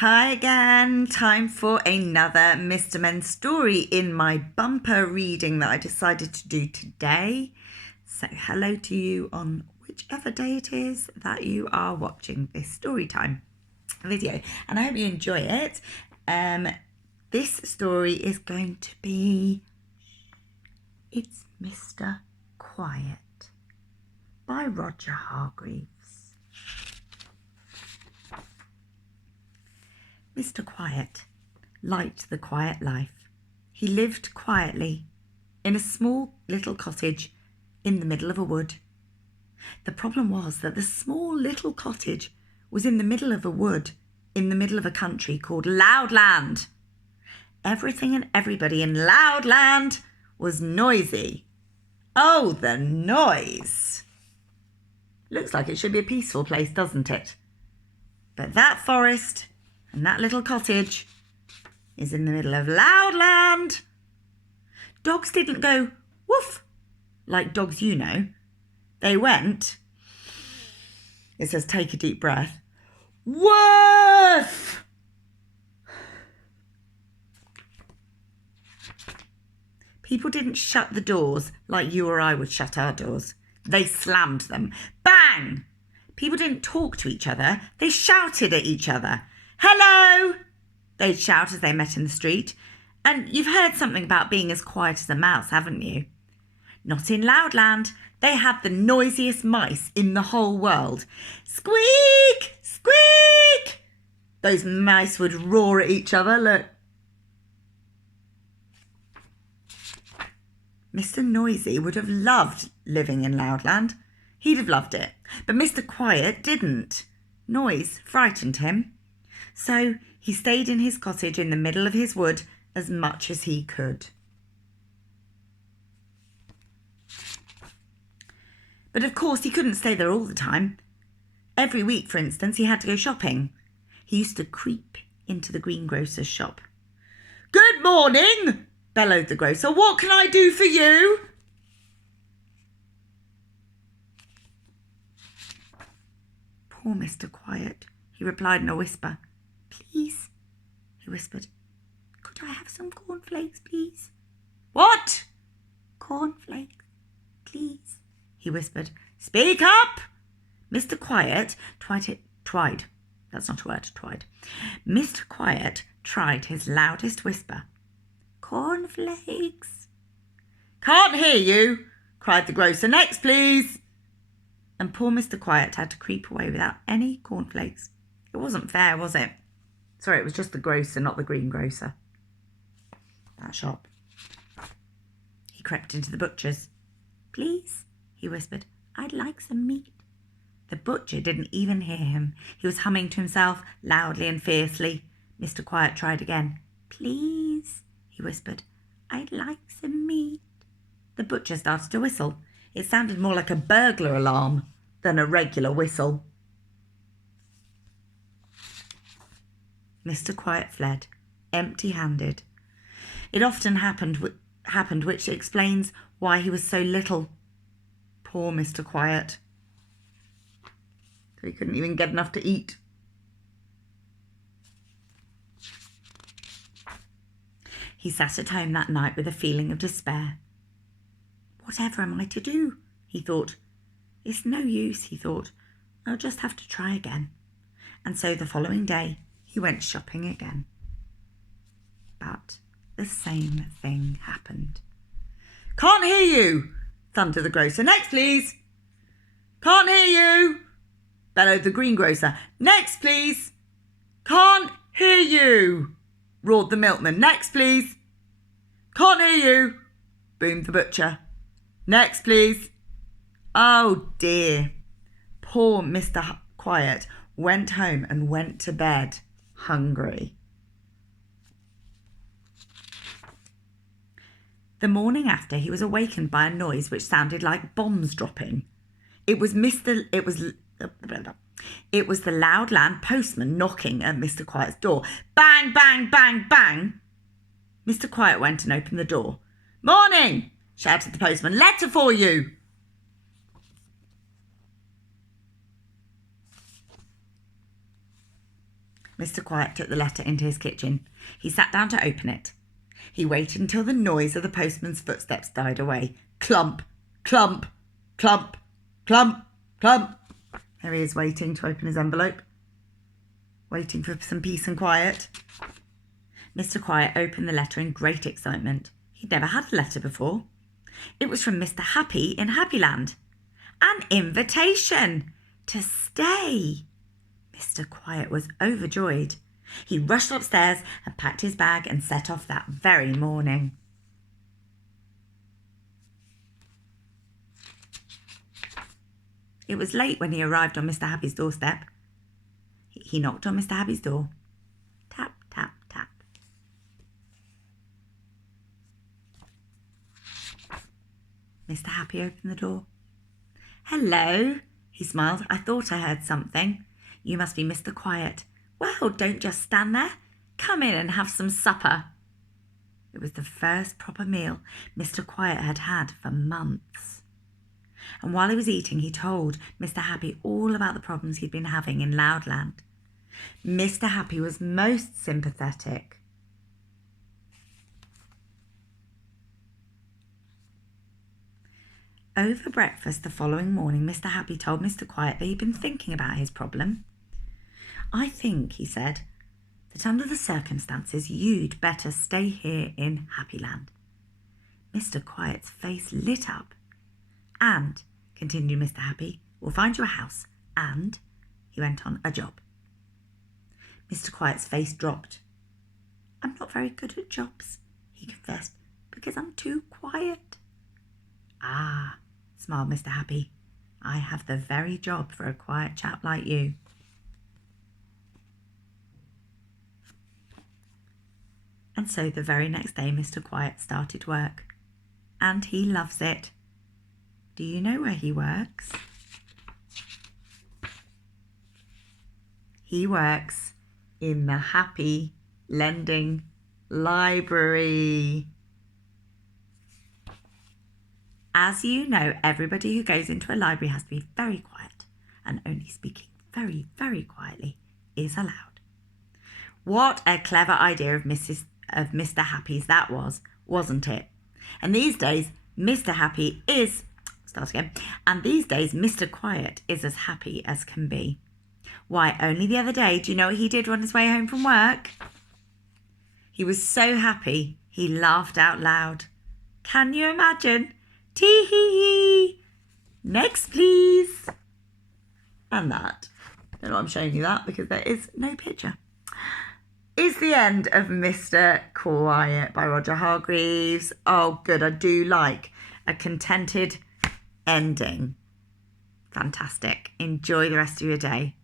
Hi again, time for another Mr. Men story in my bumper reading that I decided to do today. So hello to you on whichever day it is that you are watching this story time video, and I hope you enjoy it. This story is going to be It's Mr. Quiet by Roger Hargreaves. Mr. Quiet liked the quiet life. He lived quietly in a small little cottage in the middle of a wood. The problem was that the small little cottage was in the middle of a wood in the middle of a country called Loudland. Everything and everybody in Loudland was noisy. Oh, the noise! Looks like it should be a peaceful place, doesn't it? But that forest and that little cottage is in the middle of Loudland. Dogs didn't go woof like dogs you know. They went, it says take a deep breath, woof! People didn't shut the doors like you or I would shut our doors. They slammed them. Bang! People didn't talk to each other. They shouted at each other. Hello! They'd shout as they met in the street. And you've heard something about being as quiet as a mouse, haven't you? Not in Loudland. They had the noisiest mice in the whole world. Squeak! Squeak! Those mice would roar at each other, look. Mr. Noisy would have loved living in Loudland. He'd have loved it. But Mr. Quiet didn't. Noise frightened him. So he stayed in his cottage in the middle of his wood as much as he could. But of course he couldn't stay there all the time. Every week, for instance, he had to go shopping. He used to creep into the greengrocer's shop. "Good morning!" bellowed the grocer. "What can I do for you?" "Poor Mr. Quiet," he replied in a whisper. "Please," he whispered, "could I have some cornflakes, please?" "What?" "Cornflakes, please," he whispered. "Speak up!" Mr. Quiet tried. That's not a word, tried. Mr. Quiet tried his loudest whisper. "Cornflakes." "Can't hear you," cried the grocer. "Next, please." And poor Mr. Quiet had to creep away without any cornflakes. It wasn't fair, was it? Sorry, it was just the grocer, not the greengrocer. That shop. He crept into the butcher's. "Please," he whispered, "I'd like some meat." The butcher didn't even hear him. He was humming to himself loudly and fiercely. Mr. Quiet tried again. "Please," he whispered, "I'd like some meat." The butcher started to whistle. It sounded more like a burglar alarm than a regular whistle. Mr. Quiet fled, empty-handed. It often happened, which explains why he was so little. Poor Mr. Quiet. So he couldn't even get enough to eat. He sat at home that night with a feeling of despair. "Whatever am I to do?" he thought. "It's no use," he thought. "I'll just have to try again." And so the following day he went shopping again. But the same thing happened. "Can't hear you," thundered the grocer. "Next, please." "Can't hear you," bellowed the greengrocer. "Next, please." "Can't hear you," roared the milkman. "Next, please." "Can't hear you," boomed the butcher. "Next, please." Oh dear. Poor Mr. Quiet went home and went to bed hungry. The morning after, he was awakened by a noise which sounded like bombs dropping. It was the Loudland postman knocking at Mr. Quiet's door. Bang, bang, bang, bang. Mr. Quiet went and opened the door. "Morning," shouted the postman. "Letter for you." Mr. Quiet took the letter into his kitchen. He sat down to open it. He waited until the noise of the postman's footsteps died away. Clump, clump, clump, clump, clump. There he is, waiting to open his envelope. Waiting for some peace and quiet. Mr. Quiet opened the letter in great excitement. He'd never had a letter before. It was from Mr. Happy in Happyland. An invitation to stay. Mr. Quiet was overjoyed. He rushed upstairs and packed his bag and set off that very morning. It was late when he arrived on Mr. Happy's doorstep. He knocked on Mr. Happy's door. Tap, tap, tap. Mr. Happy opened the door. Hello, he smiled. I thought I heard something. You must be Mr. Quiet. Well, don't just stand there. Come in and have some supper. It was the first proper meal Mr. Quiet had had for months. And while he was eating, he told Mr. Happy all about the problems he'd been having in Loudland. Mr. Happy was most sympathetic. Over breakfast the following morning, Mr. Happy told Mr. Quiet that he'd been thinking about his problem. I think, he said, that under the circumstances you'd better stay here in Happyland. Mr. Quiet's face lit up. And, continued Mr. Happy, we'll find you a house and, he went on, a job. Mr. Quiet's face dropped. I'm not very good at jobs, he confessed, because I'm too quiet. Ah, smiled Mr. Happy, I have the very job for a quiet chap like you. And so the very next day Mr. Quiet started work. And he loves it. Do you know where he works? He works in the Happy Lending Library. As you know, everybody who goes into a library has to be very quiet, and only speaking very, very quietly is allowed. What a clever idea of Mr. Happy's that was, wasn't it? And these days, Mr. Quiet is as happy as can be. Why, only the other day, do you know what he did on his way home from work? He was so happy, he laughed out loud. Can you imagine? Tee-hee-hee. Next, please. And that. I don't know why I'm showing you that because there is no picture. Is the end of Mr. Quiet by Roger Hargreaves. Oh, good. I do like a contented ending. Fantastic. Enjoy the rest of your day.